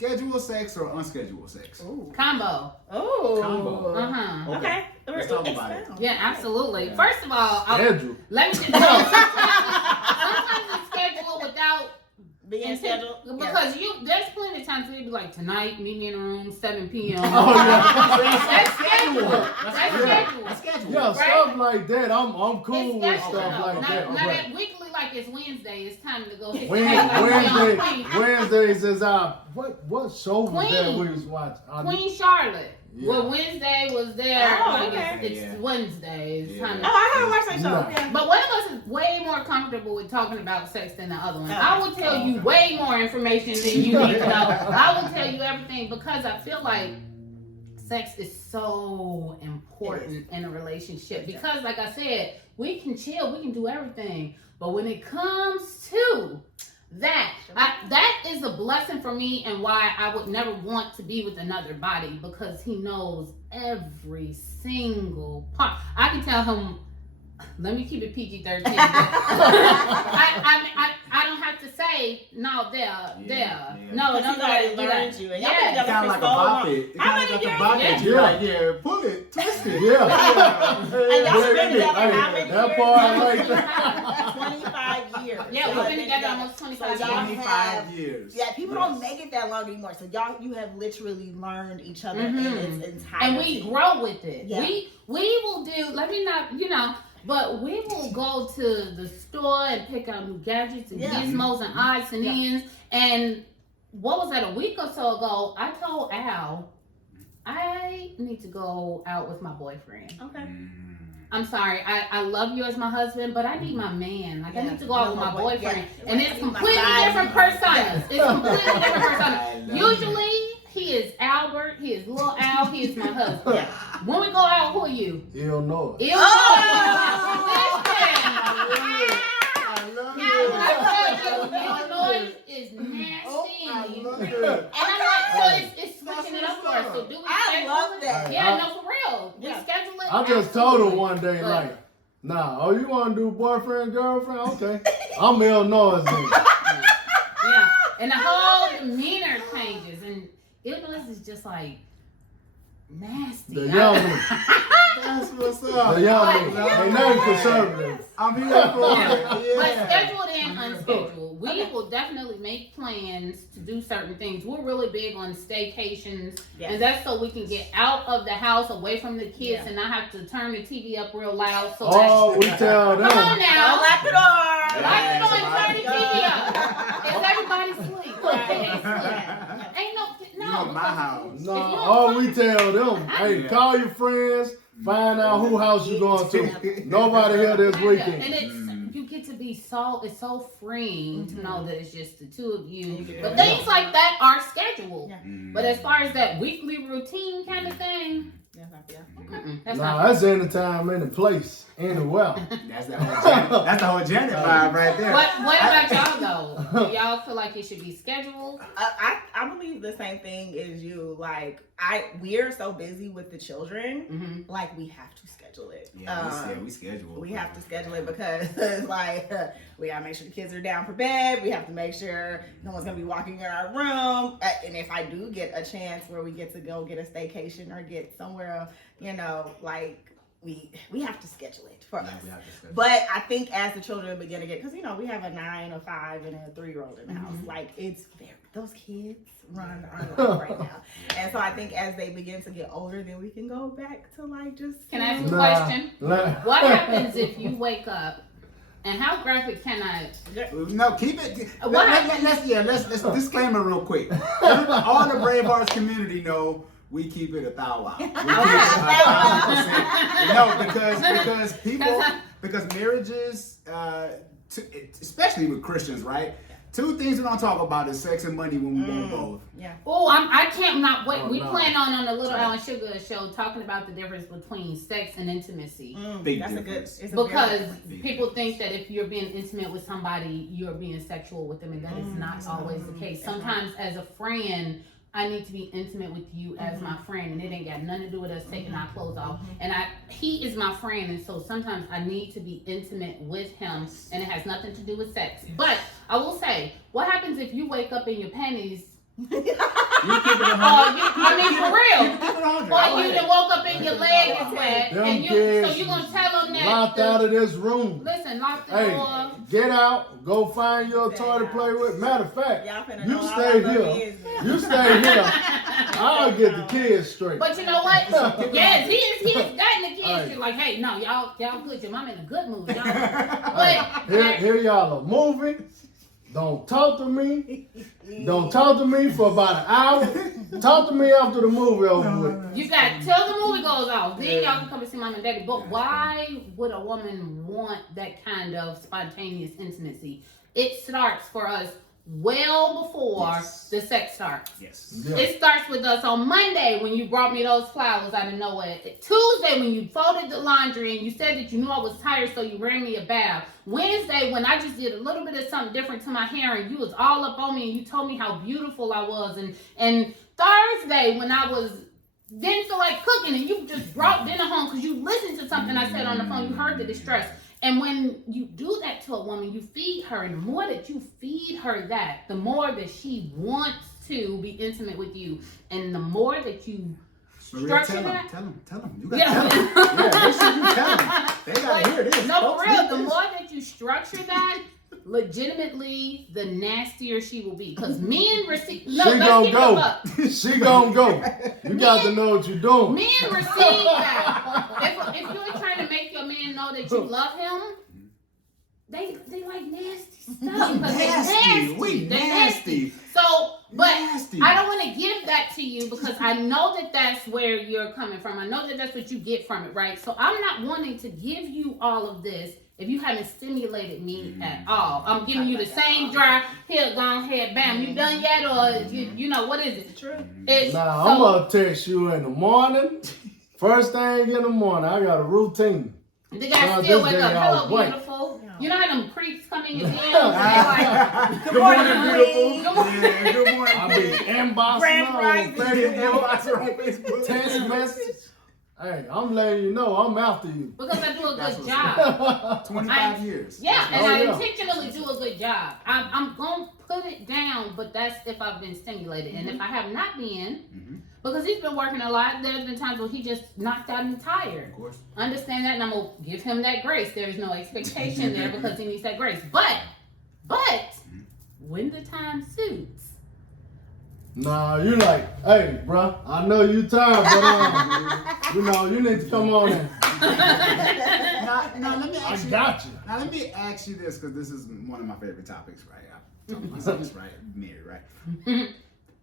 scheduled sex or unscheduled sex? Ooh. Combo. Oh. Combo. Okay. Let's talk about it. Yeah, absolutely. Yeah. First of all, Schedule. let me just sometimes it's scheduled without Being scheduled. because there's plenty of times where you be like, tonight, meet me in the room, 7 p.m. Oh, yeah. That's scheduled. That's scheduled. That's scheduled. Yeah, Right? stuff like that. I'm cool It's with scheduled. stuff like Now that. that weekly, like it's Wednesday, it's time to go hit the Wednesdays is our what show was that Queen. we was watching? Queen Charlotte. Yeah. Well, Wednesday was there. Oh, like okay. it's Wednesday. It's time to. Oh, I haven't watched that show. No. Yeah. But one of us is way more comfortable with talking about sex than the other one. I will tell you way more information than you need to know. I will tell you everything because I feel like sex is so important in a relationship. Because, like I said, we can chill, we can do everything. But when it comes to that is a blessing for me and why I would never want to be with another body because he knows every single part. I can tell him, let me keep it PG-13. I don't have to say, no, there. No, Because he's already learned you. And y'all been Yeah. together Kind of for like a so bop long. it. How many Like a years? bop it. Yeah. You're like, yeah, pull it, twist it. Yeah. And y'all been together Hey, how many that years? part right there. 25 years. Yeah, Y'all we've been together almost 25 So y'all years. 25 years. Yeah, people don't make it that long anymore. So you have literally learned each other in its entirety. And we grow with it. Yeah. We will do, let me not, but we will go to the store and pick out new gadgets and gizmos and odds and ends. And what was that, a week or so ago, I told Al, I need to go out with my boyfriend. Okay. I'm sorry, I love you as my husband, but I need my man. Like, I need to go out with my boyfriend. Yeah. And it's completely different personas. It's completely different personas. Usually, he is Albert, he is Lil Al, he is my husband. Yeah. When we go out, who are you? Illinois. Listen. Illinois is nasty. And I'm like, so it's switching it up for us. So do we I schedule love it? that. Yeah, no, for real. We Yeah. schedule it. I just told her Absolutely. one day, But- like, nah, you want to do boyfriend, girlfriend? Okay. I'm Illinois then. Yeah, and the whole demeanor changes, and Illinois is just like nasty. The young one. That's what's up. The young one. Ain't nothing conservative. I'm here for it. But Yeah. scheduled and unscheduled, we will definitely make plans to do certain things. We're really big on staycations, Yes. and that's so we can get out of the house, away from the kids, Yeah. and not have to turn the TV up real loud. So Oh, we tell come on them. now, Don't lock the door. lock the door and turn the TV Yeah. up. Is everybody asleep? Right. Ain't no. You in my house. No, If you don't all come- we tell them, hey, call your friends, find out who house you going to. Nobody here this weekend. And it's you get to be it's so freeing to know that it's just the two of you. Yeah. But things like that are scheduled. Yeah. But as far as that weekly routine kind of thing, that's Nah, not. that's anytime, any place, anywhere. That's the whole Janet vibe right there. What about y'all though? Do y'all feel like it should be scheduled? I believe the same thing as you. Like we're so busy with the children, like we have to schedule it. Yeah, we schedule. We have to schedule it because like we gotta make sure the kids are down for bed. We have to make sure no one's gonna be walking in our room. And if I do get a chance where we get to go get a staycation or get somewhere, like we have to schedule it for us. We have to schedule. But I think as the children begin to get, because we have a 9, a 5, and a 3-year-old in the house. Like those kids run our life right now. And so I think as they begin to get older, then we can go back to like just. Can I ask you a Nah. question? What happens if you wake up? And how graphic can I? No, keep it. What Let's disclaimer real quick. All the Bravehearts community know we keep it 1,000. We keep it 1,000%. No, because marriages, especially with Christians, right? Two things we're gonna talk about is sex and money when we want both. Yeah. Oh, I can't not wait. Oh, We no. plan on a Little Alan Sugar show talking about the difference between sex and intimacy. Big That's difference. a good. It's a very Because good one. people think that if you're being intimate with somebody, you're being sexual with them, and that is not always the case. Sometimes, as a friend, I need to be intimate with you as my friend, and it ain't got nothing to do with us taking our clothes off. And he is my friend, and so sometimes I need to be intimate with him, and it has nothing to do with sex. But I will say, what happens if you wake up in your panties You keep it 100. I mean, for real. Keep it 100. Or you done woke up and your leg is wet, Them and kids so you gonna tell them that. Locked out of this room. Listen, lock the Hey, door. get out. Go find your toy to play with. Matter of fact, Y'all finna you know all stay about here. business. You stay here. I'll get the kids straight. But you know what? Yes, he's gotten the kids Hey. to like, hey, no, y'all good. Your mom in a good mood. Y'all. But Here y'all are moving. Don't talk to me. Don't talk to me for about an hour. Talk to me after the movie over with. you got till the movie goes off. Then y'all can come and see mom and daddy. But why would a woman want that kind of spontaneous intimacy? It starts for us well before the sex starts. Yes. Yeah. It starts with us on Monday when you brought me those flowers out of nowhere. Tuesday when you folded the laundry and you said that you knew I was tired, so you ran me a bath. Wednesday when I just did a little bit of something different to my hair and you was all up on me and you told me how beautiful I was. And Thursday when I didn't feel like cooking and you just brought dinner home because you listened to something I said on the phone. You heard the distress. And when you do that to a woman, you feed her. And the more that you feed her that, the more that she wants to be intimate with you. And the more that you structure that. Tell them. You gotta tell them. Yeah, make sure you tell them. They gotta hear this. No, for real, the more that you structure that, legitimately, the nastier she will be. Because men receive... No, She let's gonna keep it go. up. She gonna go. You got to know what you're doing. Men receive that. If you're trying to make your man know that you love him, they like nasty stuff. Because they nasty. We They nasty. So, but Nasty. I don't want to give that to you because I know that that's where you're coming from. I know that that's what you get from it, right? So I'm not wanting to give you all of this if you haven't stimulated me at all. I'm giving you the same dry, here, go ahead, bam. You done yet? Or, you know, what is it? True. It's, Nah, so, I'm gonna text you in the morning. First thing in the morning, I got a routine. the guy Nah, still this wake day up, I was hello, white. beautiful. You know how them creeps come in your DMs and Good morning, beautiful. Good morning. Yeah, good morning. I be inboxing Grand on Rising. 30 inbox on Facebook. text messages. Hey, I'm letting you know I'm after you. Because I do a That's good what's job. 25 years. Yeah, and Oh, I yeah. intentionally do a good job. I'm going to put it down, but that's if I've been stimulated. And if I have not been, because he's been working a lot, there's been times where he just knocked out and tired. Of course. Understand that, and I'm going to give him that grace. There's no expectation there because he needs that grace. But, when the time suits, Nah, you like, hey, bruh, I know you tired, but you know, you need to come on in. Now, let me I ask you. got you. Now, let me ask you this, because this is one of my favorite topics, right? I'm talking myself, this, right? Married, right?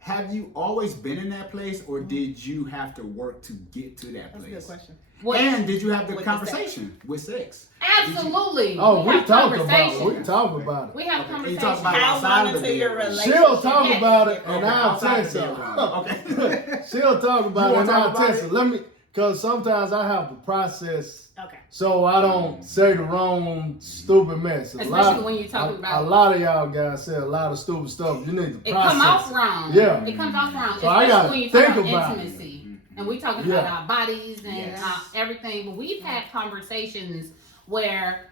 Have you always been in that place, or did you have to work to get to that That's a place? good question. And did you have the With the conversation with sex? absolutely. Oh, we have talk about it. conversations. We talk about it. We have Okay, you conversations. talk about How outside long of the into your bedroom. relationship? She'll talk Yes. about it, and Okay, I'll outside text the her. bedroom. Okay. She'll talk about You it, and wanna I'll talk about text it? her. Let me, because sometimes I have to process Okay. so I don't say the wrong stupid mess. Especially when you're talking about- a lot of y'all guys say a lot of stupid stuff. You need to It process. come off wrong. Yeah. It comes off wrong. So I Especially gotta when you think talk about about it. intimacy. And we talking Yeah. about our bodies and Yes. everything. But we've had conversations where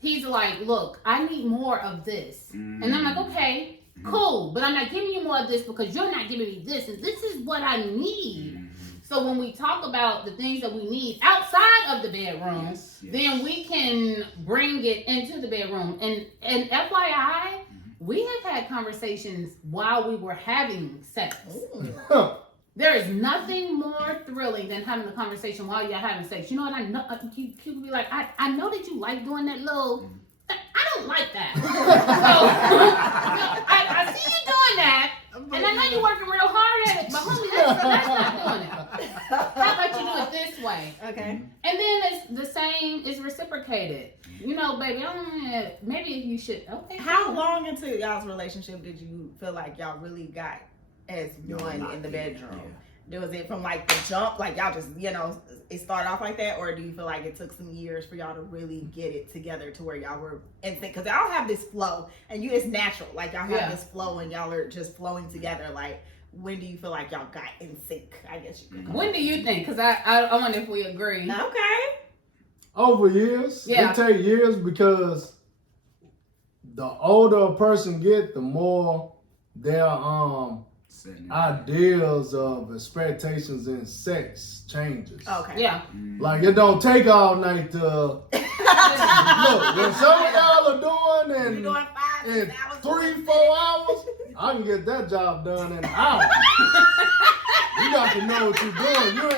he's like, look, I need more of this. And I'm like, okay, cool. But I'm not giving you more of this because you're not giving me this. And this is what I need. So when we talk about the things that we need outside of the bedroom, Yes, yes. then we can bring it into the bedroom. And FYI, we have had conversations while we were having sex. There is nothing more thrilling than having a conversation while you're having sex. You know what I know? People be like, I know that you like doing that little. I don't like that. So I see you doing that, and I know you're working real hard at it. But homie, that's not doing it. How about you do it this way? Okay. And then it's the same. It's reciprocated. You know, baby. Maybe you should. Okay. How long into y'all's relationship did you feel like y'all really got as one in the bedroom? Was it from like the jump, like y'all just, it started off like that, or do you feel like it took some years for y'all to really get it together to where y'all were in sync? Because y'all have this flow, and it's natural, like y'all have this flow, and y'all are just flowing together. Like, when do you feel like y'all got in sync? I guess you could. When do you think? Because I wonder if we agree. Okay. Over years. Yeah. It take years because the older a person get, the more their ideas of expectations in sex changes. Okay. Yeah. Like it don't take all night to look. When some of y'all are doing You're in doing 5 in 6 hours. 3-4 hours, I can get that job done in an hour. You got to know what you're doing. You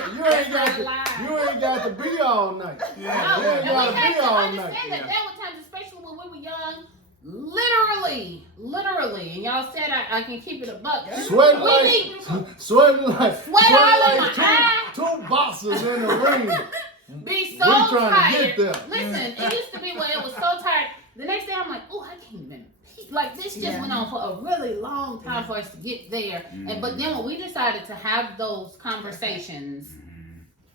ain't got to be all night. Yeah. You ain't And got we to had be to all understand night. that there were times, especially when we were young, literally, and y'all said I can keep it a buck. Sweating We like need sweat all in my eye. two boxes in the ring. be so We trying tired. to get there. Listen, it used to be where it was so tired. The next day I'm like, oh, I can't even. Like this just went on for a really long time for us to get there. And but then when we decided to have those conversations,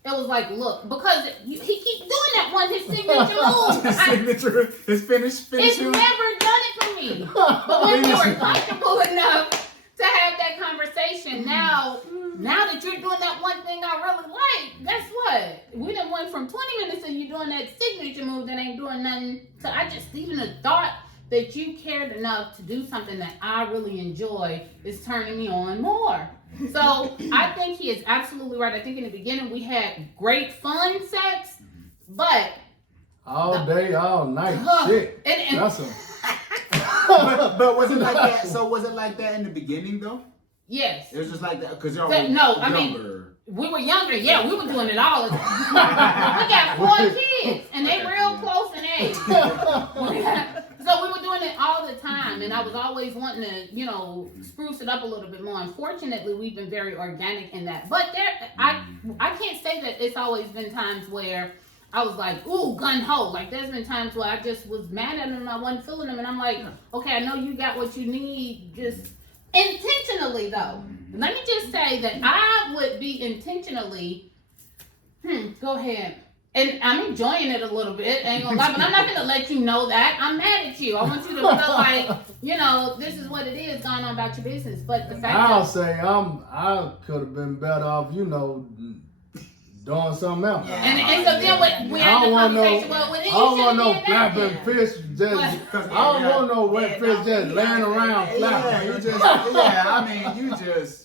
it was like, look, because he keeps doing that one, his signature move. His signature is It's finishing. never done it for me. But when we were comfortable enough to have that conversation, now that you're doing that one thing I really like, guess what? We done went from 20 minutes of you doing that signature move that ain't doing nothing to I just even the thought that you cared enough to do something that I really enjoy is turning me on more. So I think he is absolutely right. I think in the beginning we had great fun sex, but All day, all night, shit. and That's a But was it like that? So was it like that in the beginning though? yes. It was just like that because y'all So, were no, I mean, younger. we were younger, yeah, we were doing it all. We got 4 kids, and they real close in age. So we were doing it all the time, and I was always wanting to, spruce it up a little bit more. Unfortunately, we've been very organic in that. But I can't say that it's always been times where I was like, ooh, gun ho. Like there's been times where I just was mad at him and I wasn't feeling him, and I'm like, okay, I know you got what you need, just intentionally though. Let me just say that I would be intentionally, go ahead. And I'm enjoying it a little bit, ain't gonna lie, but I'm not gonna let you know that. I'm mad at you. I want you to feel like, this is what it is going on about your business. But the fact I'll say I could have been better off, doing something else. Yeah. and so then we I had don't the want conversation, no, well, I it don't want no shouldn't be flapping fish just. I don't want no wet fish just laying around flapping. You just.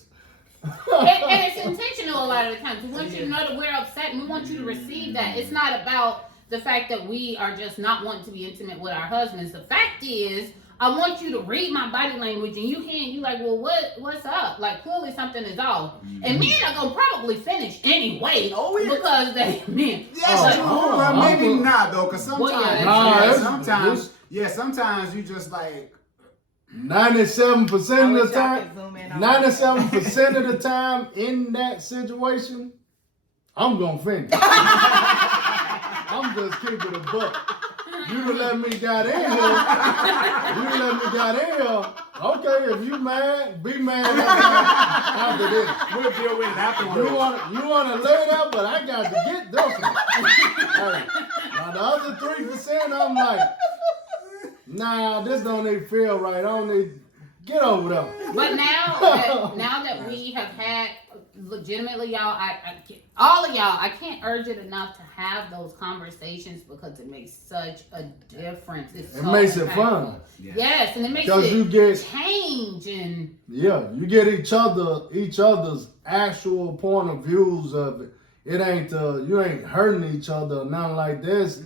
And it's intentional a lot of the times. We want you to know that we're upset and we want you to receive that. It's not about the fact that we are just not wanting to be intimate with our husbands. The fact is, I want you to read my body language and you like, well, what's up? Like clearly something is off. And men are gonna probably finish anyway because they men. Yes, well, maybe not though, because sometimes, sometimes you just like 97% of the time. 97% of the time in that situation, I'm gonna finish. I'm just keeping it a buck. You done let me got in here. Okay, if you mad, be mad after this. We'll deal with it afterwards. You wanna lay there, but I got to get this one. Hey, now the other 3%, I'm like, nah, this don't even feel right. I don't need. Get over there. But now that we have had legitimately, y'all, all of y'all, I can't urge it enough to have those conversations because it makes such a difference. It makes it fun. Yes, and it makes you get change and you get each other's actual point of views of it. It ain't you ain't hurting each other or nothing like this.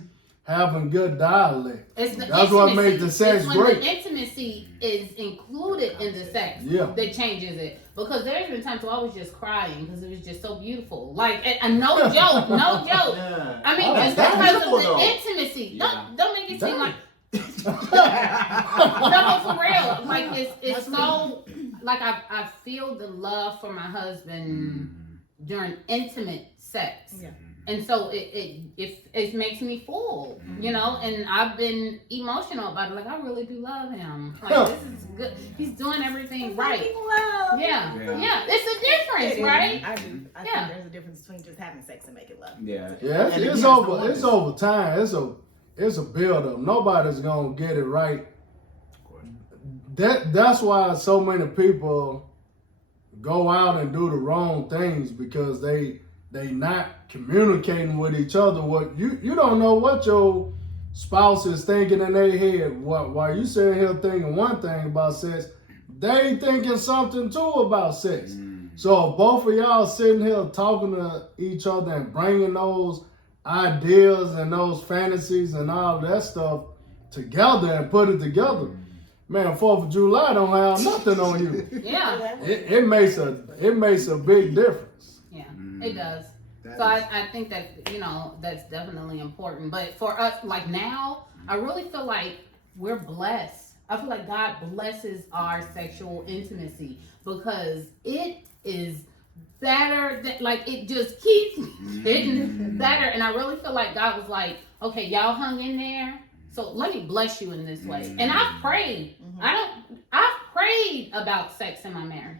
Having good dialect. That's what makes the sex great. The intimacy is included in the sex that changes it. Because there's been times where I was just crying because it was just so beautiful. Like, and no joke. Yeah. I mean, just because of the intimacy. Yeah. Don't make it seem like. No, for real. Like, it's so. Like, I feel the love for my husband during intimate sex. Yeah. And so it makes me full, and I've been emotional about it. Like, I really do love him. Like, this is good. He's doing everything right. Love. Yeah. It's a difference, right? I do. I think there's a difference between just having sex and making love. Yeah. It's over time. It's a build up. Nobody's gonna get it right. That's why so many people go out and do the wrong things because they not communicating with each other. What you don't know what your spouse is thinking in their head. While you sitting here thinking one thing about sex, they thinking something too about sex. So if both of y'all sitting here talking to each other and bringing those ideas and those fantasies and all that stuff together and put it together, man, 4th of July don't have nothing on you. Yeah. It makes a big difference. Yeah, it does. So I think that, you know, that's definitely important. But for us, like now, I really feel like we're blessed. I feel like God blesses our sexual intimacy because it is better. Like it just keeps getting better. And I really feel like God was like, okay, y'all hung in there. So let me bless you in this way. And I've prayed. I've prayed about sex in my marriage.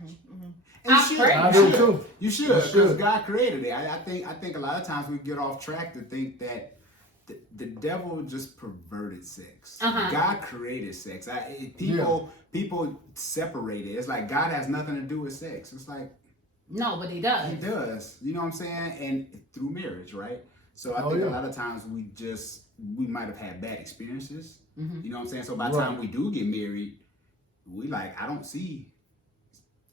I do too. You should, because God created it. I think a lot of times we get off track to think that the devil just perverted sex. God created sex. People separate it. It's like God has nothing to do with sex. It's like no, but he does. He does. You know what I'm saying? And through marriage, right? So I think a lot of times we might have had bad experiences. You know what I'm saying? So by the time we do get married, we like, I don't see.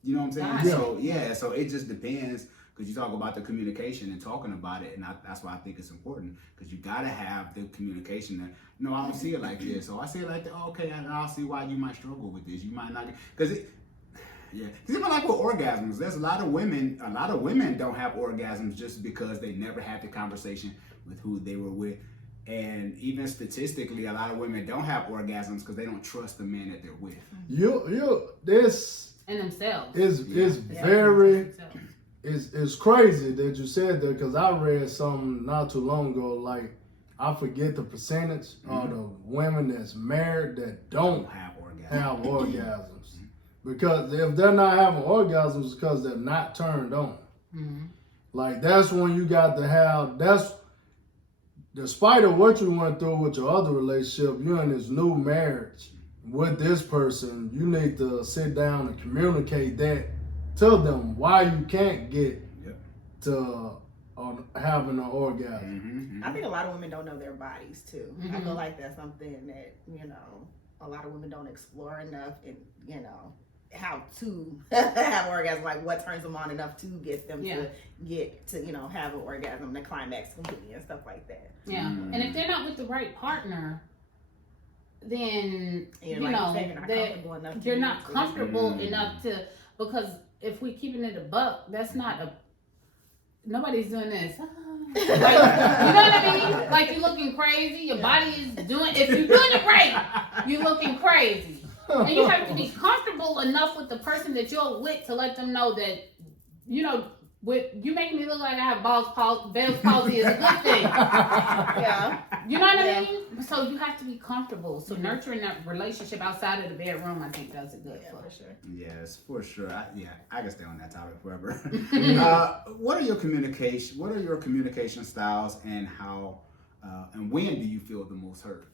You know what I'm saying? Yeah. So it just depends, because you talk about the communication and talking about it, and that's why I think it's important, because you gotta have the communication that, no, I don't see it like this, or I see it like that. Okay, and I'll see why you might struggle with this. You might not, because even like with orgasms, there's a lot of women don't have orgasms just because they never had the conversation with who they were with. And even statistically, a lot of women don't have orgasms because they don't trust the man that they're with. This and themselves. It's very, it's crazy that you said that, because I read something not too long ago, like, I forget the percentage of the women that's married that don't have orgasms. Because if they're not having orgasms, it's because they're not turned on. Like, that's when you got to have, despite of what you went through with your other relationship, you're in this new marriage with this person. You need to sit down and communicate that to them, why you can't get to having an orgasm. I think a lot of women don't know their bodies too. I feel like that's something that, you know, a lot of women don't explore enough, and, you know, how to have orgasm, like what turns them on enough to get them to get to, you know, have an orgasm, the climax completely and stuff like that. And if they're not with the right partner, then you're not comfortable enough to, because if we keeping it a buck, that's not nobody's doing this. Like, you know what I mean? Like, you're looking crazy, your body is doing, if you're doing it right, you're looking crazy. And you have to be comfortable enough with the person that you're with to let them know that, you know, with you making me look like I have Bell's palsy is a good thing. You know what I mean? So you have to be comfortable. So nurturing that relationship outside of the bedroom, I think, does it good for sure. Yes, for sure. I can stay on that topic forever. What are your communication styles, and how and when do you feel the most hurt?